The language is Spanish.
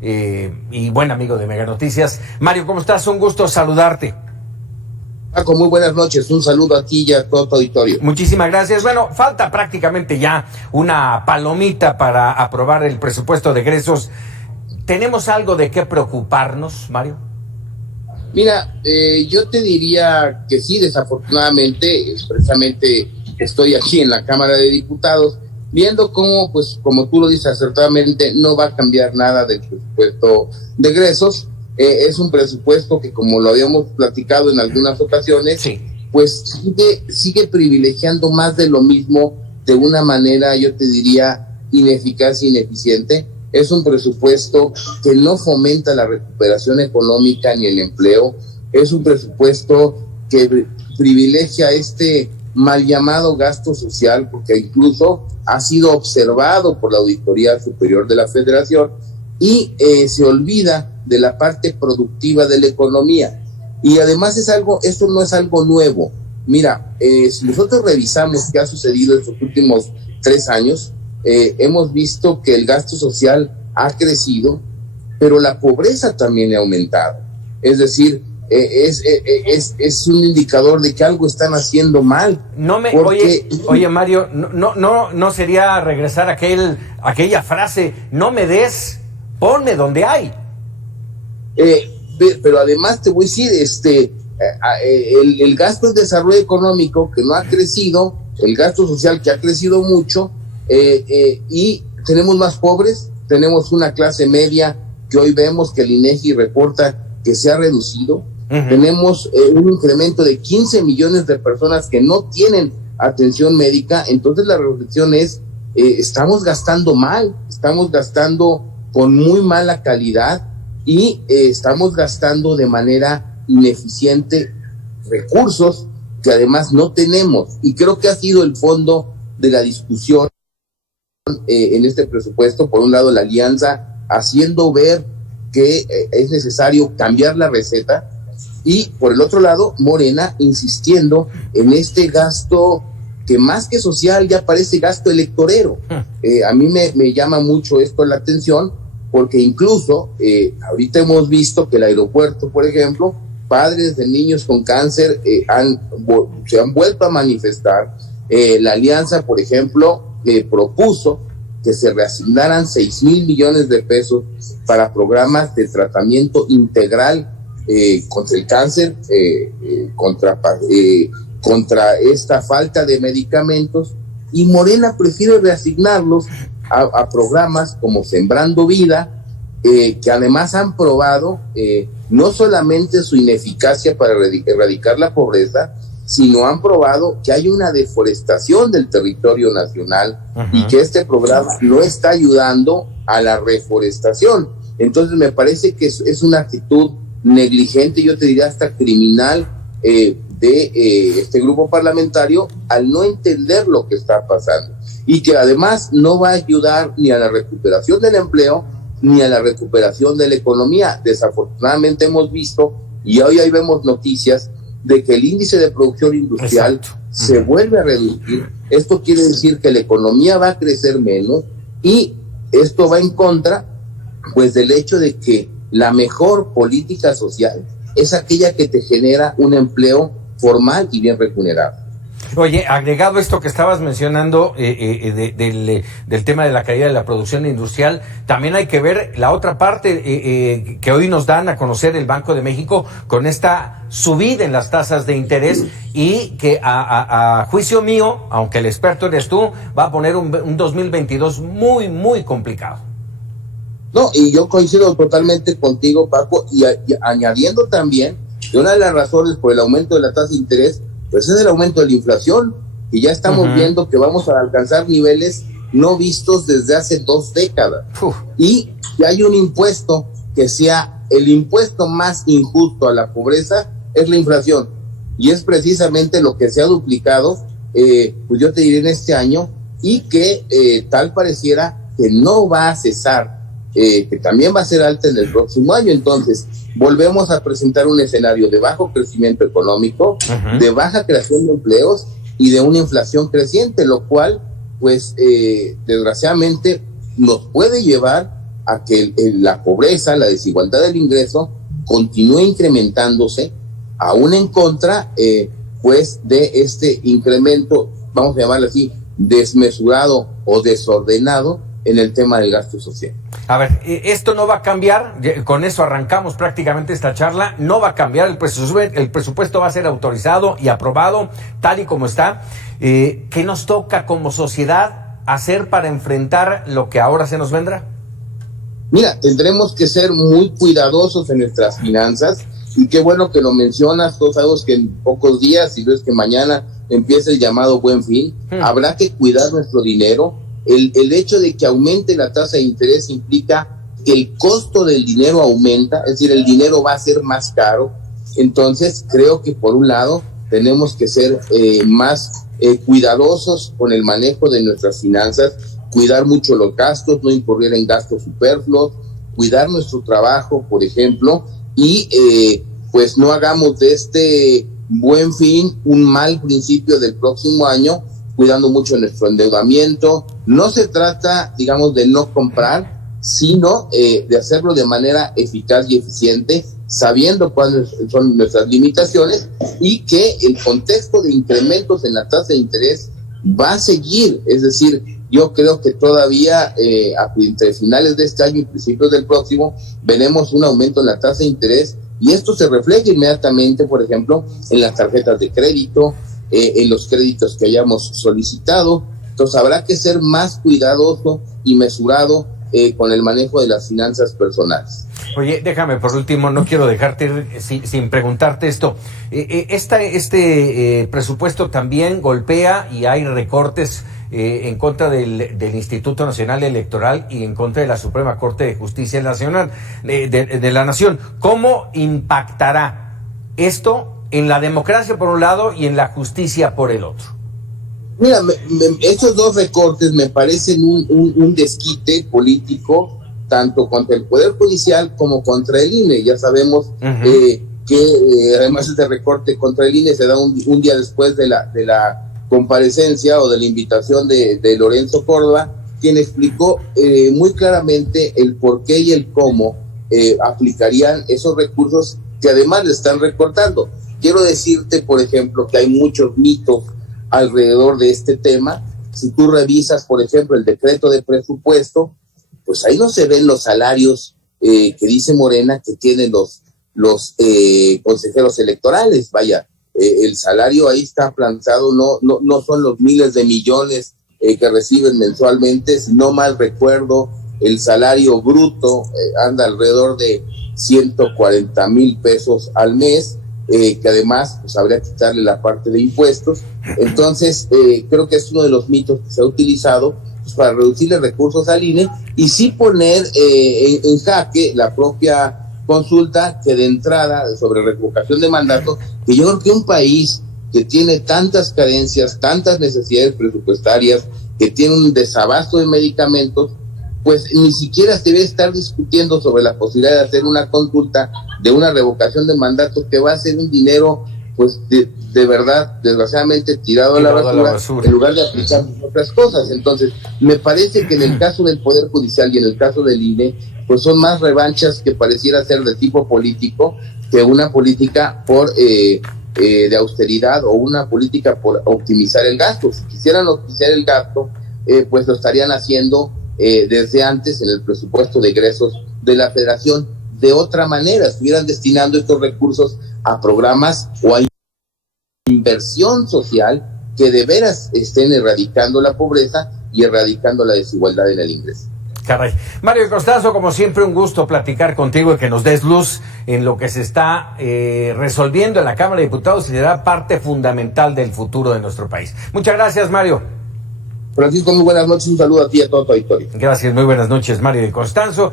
y buen amigo de Mega Noticias. Mario, ¿cómo estás? Un gusto saludarte. Paco, muy buenas noches. Un saludo a ti y a todo tu auditorio. Muchísimas gracias. Bueno, falta prácticamente ya una palomita para aprobar el presupuesto de egresos. ¿Tenemos algo de qué preocuparnos, Mario? Mira, yo te diría que sí, desafortunadamente, expresamente estoy aquí en la Cámara de Diputados, viendo cómo, pues, como tú lo dices acertadamente, no va a cambiar nada del presupuesto de egresos. Es un presupuesto que, como lo habíamos platicado en algunas ocasiones, sí, pues sigue privilegiando más de lo mismo de una manera, yo te diría, ineficaz e ineficiente. Es un presupuesto que no fomenta la recuperación económica ni el empleo. Es un presupuesto que privilegia este mal llamado gasto social, porque incluso ha sido observado por la Auditoría Superior de la Federación, y se olvida de la parte productiva de la economía. Y además esto no es algo nuevo. Mira, si nosotros revisamos qué ha sucedido en estos últimos 3 años, hemos visto que el gasto social ha crecido, pero la pobreza también ha aumentado. Es decir, es un indicador de que algo están haciendo mal. Oye Mario, no sería regresar a aquella frase, no me des, ponme donde hay. Pero además te voy a decir, el gasto en desarrollo económico que no ha crecido, el gasto social que ha crecido mucho, y tenemos más pobres, tenemos una clase media que hoy vemos que el INEGI reporta que se ha reducido. Uh-huh. Tenemos un incremento de 15 millones de personas que no tienen atención médica. Entonces la reflexión es, estamos gastando mal, estamos gastando con muy mala calidad y estamos gastando de manera ineficiente recursos que además no tenemos. Y creo que ha sido el fondo de la discusión en este presupuesto. Por un lado, la alianza haciendo ver que es necesario cambiar la receta, y por el otro lado, Morena insistiendo en este gasto que más que social ya parece gasto electorero. A mí me llama mucho esto la atención, porque incluso ahorita hemos visto que el aeropuerto, por ejemplo, padres de niños con cáncer se han vuelto a manifestar. La alianza, por ejemplo, propuso que se reasignaran 6,000 millones de pesos para programas de tratamiento integral contra el cáncer, contra esta falta de medicamentos, y Morena prefiere reasignarlos a programas como Sembrando Vida, que además han probado no solamente su ineficacia para erradicar la pobreza, sino han probado que hay una deforestación del territorio nacional. Uh-huh. Y que este programa no está ayudando a la reforestación. Entonces me parece que es una actitud negligente, yo te diría hasta criminal, de este grupo parlamentario, al no entender lo que está pasando, y que además no va a ayudar ni a la recuperación del empleo ni a la recuperación de la economía. Desafortunadamente hemos visto, y hoy ahí vemos noticias de que el índice de producción industrial se vuelve a reducir. Esto quiere decir que la economía va a crecer menos, y esto va en contra, pues, del hecho de que la mejor política social es aquella que te genera un empleo formal y bien remunerado. Oye, agregado esto que estabas mencionando del tema de la caída de la producción industrial, también hay que ver la otra parte que hoy nos dan a conocer el Banco de México con esta subida en las tasas de interés, y que a juicio mío, aunque el experto eres tú, va a poner un 2022 muy, muy complicado. No, y yo coincido totalmente contigo, Paco, y añadiendo también que una de las razones por el aumento de la tasa de interés, pues es el aumento de la inflación, y ya estamos uh-huh. viendo que vamos a alcanzar niveles no vistos desde hace 2 décadas. Y que hay un impuesto que sea el impuesto más injusto a la pobreza, es la inflación, y es precisamente lo que se ha duplicado, pues yo te diré en este año, y que tal pareciera que no va a cesar, que también va a ser alta en el próximo año. Entonces volvemos a presentar un escenario de bajo crecimiento económico, uh-huh. de baja creación de empleos y de una inflación creciente, lo cual pues desgraciadamente nos puede llevar a que la pobreza, la desigualdad del ingreso continúe incrementándose, aún en contra, pues, de este incremento, vamos a llamarlo así, desmesurado o desordenado en el tema del gasto social. A ver, esto no va a cambiar, con eso arrancamos prácticamente esta charla, no va a cambiar, el presupuesto va a ser autorizado y aprobado tal y como está. ¿Qué nos toca como sociedad hacer para enfrentar lo que ahora se nos vendrá? Mira, tendremos que ser muy cuidadosos en nuestras finanzas, y qué bueno que lo mencionas. Todos sabemos que en pocos días, si no es que mañana, empieza el llamado Buen Fin. Habrá que cuidar nuestro dinero. El hecho de que aumente la tasa de interés implica que el costo del dinero aumenta, es decir, el dinero va a ser más caro. Entonces, creo que por un lado tenemos que ser más cuidadosos con el manejo de nuestras finanzas, cuidar mucho los gastos, no incurrir en gastos superfluos, cuidar nuestro trabajo, por ejemplo, y pues no hagamos de este Buen Fin un mal principio del próximo año, cuidando mucho nuestro endeudamiento. No se trata, digamos, de no comprar, sino de hacerlo de manera eficaz y eficiente, sabiendo cuáles son nuestras limitaciones, y que el contexto de incrementos en la tasa de interés va a seguir. Es decir, yo creo que todavía entre finales de este año y principios del próximo veremos un aumento en la tasa de interés, y esto se refleja inmediatamente, por ejemplo, en las tarjetas de crédito, en los créditos que hayamos solicitado. Entonces habrá que ser más cuidadoso y mesurado con el manejo de las finanzas personales. Oye, déjame por último, no quiero dejarte ir sin preguntarte esto. Este presupuesto también golpea, y hay recortes en contra del Instituto Nacional Electoral y en contra de la Suprema Corte de Justicia Nacional de la Nación. ¿Cómo impactará esto en la democracia por un lado y en la justicia por el otro? Mira, estos dos recortes me parecen un desquite político, tanto contra el Poder Judicial como contra el INE. Ya sabemos que además este recorte contra el INE se da un día después de la comparecencia o de la invitación de Lorenzo Córdoba, quien explicó muy claramente el por qué y el cómo aplicarían esos recursos que además le están recortando. Quiero decirte, por ejemplo, que hay muchos mitos alrededor de este tema. Si tú revisas, por ejemplo, el decreto de presupuesto, pues ahí no se ven los salarios que dice Morena que tienen los consejeros electorales. Vaya, el salario ahí está planteado, no son los miles de millones que reciben mensualmente. Si no mal recuerdo, el salario bruto anda alrededor de 140,000 pesos al mes, que además pues habría que quitarle la parte de impuestos. Entonces creo que es uno de los mitos que se ha utilizado pues, para reducirle recursos al INE, y sí poner en jaque la propia consulta, que de entrada sobre revocación de mandato, que yo creo que un país que tiene tantas carencias, tantas necesidades presupuestarias, que tiene un desabasto de medicamentos, pues ni siquiera se debe estar discutiendo sobre la posibilidad de hacer una consulta de una revocación de mandato, que va a ser un dinero, pues de verdad, desgraciadamente, tirado a la basura, en lugar de aplicar otras cosas. Entonces, me parece que en el caso del Poder Judicial y en el caso del INE, pues son más revanchas que pareciera ser de tipo político que una política de austeridad o una política por optimizar el gasto. Si quisieran optimizar el gasto, pues lo estarían haciendo desde antes en el presupuesto de egresos de la Federación. De otra manera, estuvieran destinando estos recursos a programas o a inversión social que de veras estén erradicando la pobreza y erradicando la desigualdad en el ingreso. Caray. Mario Constanzo, como siempre, un gusto platicar contigo y que nos des luz en lo que se está resolviendo en la Cámara de Diputados, y será parte fundamental del futuro de nuestro país. Muchas gracias, Mario. Francisco, muy buenas noches, un saludo a ti y a todo tu auditorio. Gracias, muy buenas noches, Mario de Constanzo.